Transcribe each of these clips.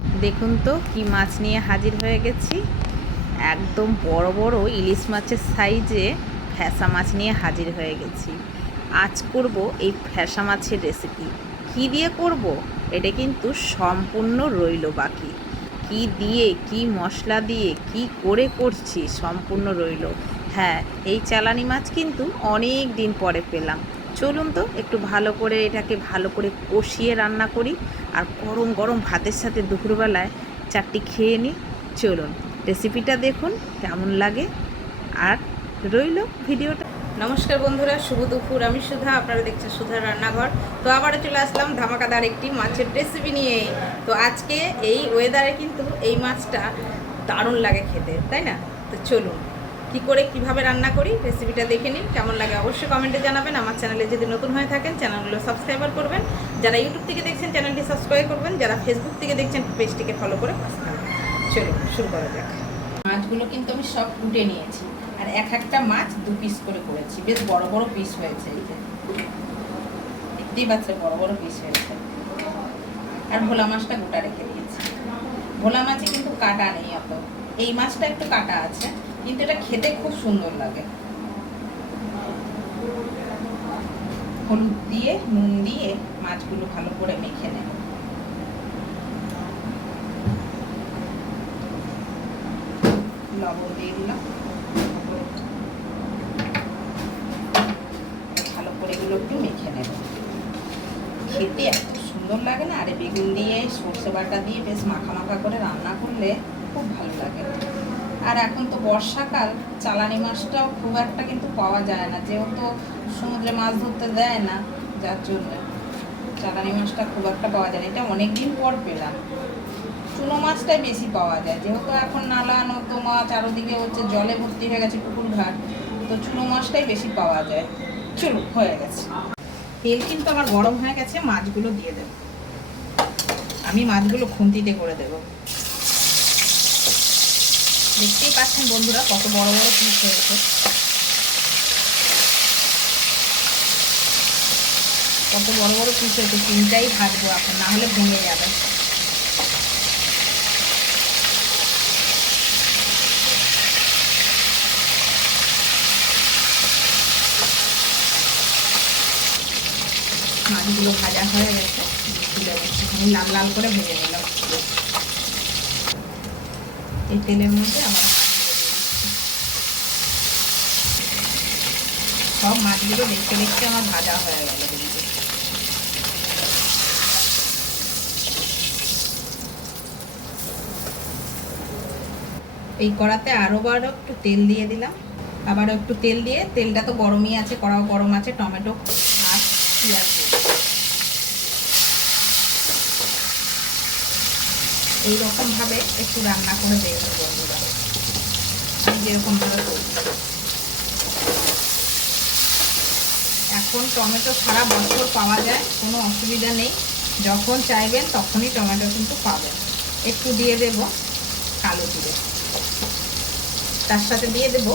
দেখুন তো কি মাছ নিয়ে হাজির হয়ে গেছি। একদম বড় বড় ইলিশ মাছের সাইজে ফ্যাসা মাছ নিয়ে হাজির হয়ে গেছি। আজ করব এই ফ্যাসা মাছের রেসিপি। কি দিয়ে করব এটা কিন্তু সম্পূর্ণ রইল বাকি। কি দিয়ে কি মশলা দিয়ে কি করে করছি সম্পূর্ণ রইল। হ্যাঁ, এই চালানি মাছ কিন্তু অনেক দিন পরে পেলাম। চলুন তো একটু ভালো করে এটাকে ভালো করে কষিয়ে রান্না করি, আর গরম গরম ভাতের সাথে দুপুরবেলায় চারটি খেয়ে নিই। চলুন রেসিপিটা দেখুন কেমন লাগে। আর রইল ভিডিওটা। নমস্কার বন্ধুরা, শুভ দুপুর। আমি সুধা, আপনারা দেখছেন সুধার রান্নাঘর। তো আবারও চলে আসলাম ধামাকাদার একটি মাছের রেসিপি নিয়ে। তো আজকে এই ওয়েদারে কিন্তু এই মাছটা দারুণ লাগে খেতে, তাই না? তো চলুন কী করে কীভাবে রান্না করি রেসিপিটা দেখে নিন। কেমন লাগে অবশ্যই কমেন্টে জানাবেন। আমার চ্যানেলে যদি নতুন হয়ে থাকেন চ্যানেলগুলো সাবস্ক্রাইবার করবেন। যারা ইউটিউব থেকে দেখছেন চ্যানেলটি সাবস্ক্রাইব করবেন, যারা ফেসবুক থেকে দেখছেন পেজটিকে ফলো করে পাশে থাকবেন। চলুন শুরু করা যাক। মাছগুলো কিন্তু আমি সব কুটে নিয়েছি, আর এক একটা মাছ 2 পিস করে করেছি। বেশ বড় বড় পিস হয়েছে, এই যে দেখতেই পাচ্ছেন বড় বড় পিস হয়েছে। আর ভোলা মাছটা গোটা রেখে দিয়েছি। ভোলা মাছে কিন্তু কাটা নেই অত, এই মাছটা একটু কাটা আছে, কিন্তু এটা খেতে খুব সুন্দর লাগে। হলুদ দিয়ে নুন দিয়ে মাছগুলো ভালো করে মেখে নেব। লবণ দিয়ে দিলাম, ভালো করে এগুলো একটু মেখে নেব। খেতে এত সুন্দর লাগে না, আরে বেগুন দিয়ে সর্ষে বাটা দিয়ে বেশ মাখা মাখা করে রান্না করলে খুব ভালো লাগে। আর এখন তো বর্ষাকাল, চালানি মাছটাও খুব একটা কিন্তু পাওয়া যায় না, যেহেতু সমুদ্রে মাছ ধরতে দেয় না, যার জন্য চালানি মাছটা খুব একটা পাওয়া যায় না। এটা অনেকদিন পর পেলাম। চুনো মাছটাই বেশি পাওয়া যায়, যেহেতু এখন নালা নর্দমা চারোদিকে হচ্ছে জলে ভর্তি হয়ে গেছে পুকুর ঘাট, তো চুনো মাছটাই বেশি পাওয়া যায়। চলো, হয়ে গেছে। তেল কিন্তু আমার গরম হয়ে গেছে, মাছগুলো দিয়ে দেব। আমি মাছগুলো খুন্তিতে করে দেব। দেখতেই পাচ্ছেন বন্ধুরা কত বড় বড় পিস হয়েছে, কত বড় বড় পিস হয়েছে। তিনটাই ভাজবো এখন, না হলে ভেঙে যাবে। মাছগুলো ভাজা হয়ে গেছে, আমি লাল লাল করে ভেজে নিলাম। এই তেলের মধ্যে আবার সব মাছগুলো দেখতে দেখতে আমার ভাজা হয়ে গেল। এই কড়াতে আরও একটু তেল দিয়ে দিলাম। আবারও একটু তেল দিয়ে, তেলটা তো গরমই আছে, কড়াও গরম আছে। টমেটো আর পেঁয়াজ এইরকমভাবে একটু রান্না করে দেখবেন বন্ধুরা, আমি যেরকমভাবে করছি। এখন টমেটো সারা বছর পাওয়া যায়, কোনো অসুবিধা নেই। যখন চাইবেন তখনই টমেটো কিন্তু পাবেন। একটু দিয়ে দেব কালো জিরে, তার সাথে দিয়ে দেব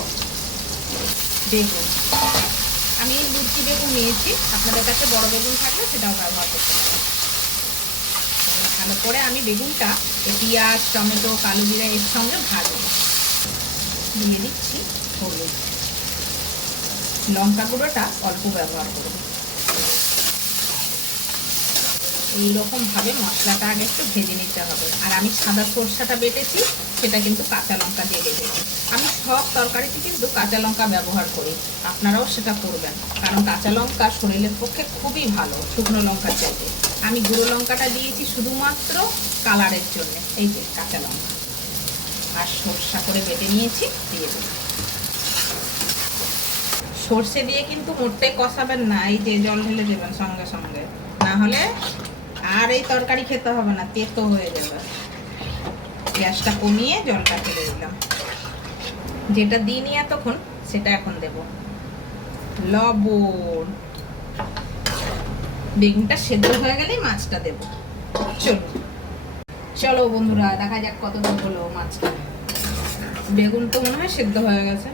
বেগুন। আমি লুচি বেগুন নিয়েছি, আপনাদের কাছে বড় বেগুন থাকলে সেটাও ব্যবহার করতে পারেন। ভালো করে আমি বেগুনটা পেঁয়াজ টমেটো কালো জিরা এর সঙ্গে ভাজবো। দিয়ে দিচ্ছি হলুদ, লঙ্কা গুঁড়োটা অল্প ব্যবহার করব। এইরকমভাবে মশলাটা আগে একটু ভেজে নিতে হবে। আর আমি সাদা সরষাটা বেটেছি, সেটা কিন্তু কাঁচা লঙ্কা দিয়ে বেটেছি। আমি সব তরকারিতে কিন্তু কাঁচা লঙ্কা ব্যবহার করি, আপনারাও সেটা করবেন, কারণ কাঁচা লঙ্কা শরীরের পক্ষে খুবই ভালো শুকনো লঙ্কার চাইতে। আমি গুঁড়ো লঙ্কাটা দিয়েছি শুধুমাত্র কালারের জন্য। এই যে কাঁচা লঙ্কা আর সরষা করে বেটে নিয়েছি, দিয়ে দেব। সর্ষে দিয়ে কিন্তু মোটেই কষাবেন না, এই যে জল ঢেলে দেবেন সঙ্গে সঙ্গে, না হলে আর এই তরকারি খেতে হবে না, তেতো হয়ে যাবে। গ্যাসটা কমিয়ে জলটা ফেলে দিলাম। যেটা দিইনি এতক্ষণ সেটা এখন দেব। লবণ, বেগুনটা সেদ্ধ হয়ে গেলেই মাছটা দেব। চলো চলো বন্ধুরা, দেখা যাক কত দূর হলো মাছটা। বেগুন তো মনে হয় সেদ্ধ হয়ে গেছে।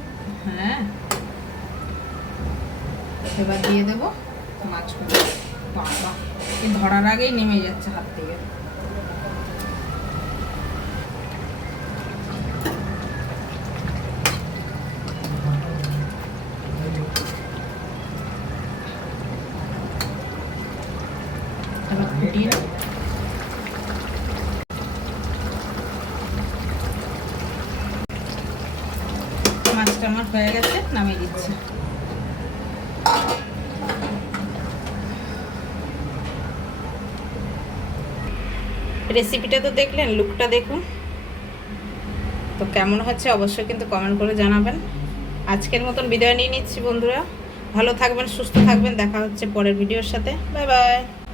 হ্যাঁ, এবার দিয়ে দেব মাছগুলো। বাবা, ধরার আগেই নেমে যাচ্ছে হাত থেকে। ফুটিয়ে নেব। মাছটা আমার হয়ে গেছে, নামিয়ে দিচ্ছি। রেসিপিটা তো দেখলেন, লুকটা দেখুন তো কেমন হচ্ছে অবশ্যই কিন্তু কমেন্ট করে জানাবেন। আজকের মতন বিদায় নিয়ে নিচ্ছি বন্ধুরা, ভালো থাকবেন, সুস্থ থাকবেন, দেখা হচ্ছে পরের ভিডিওর সাথে। Bye bye.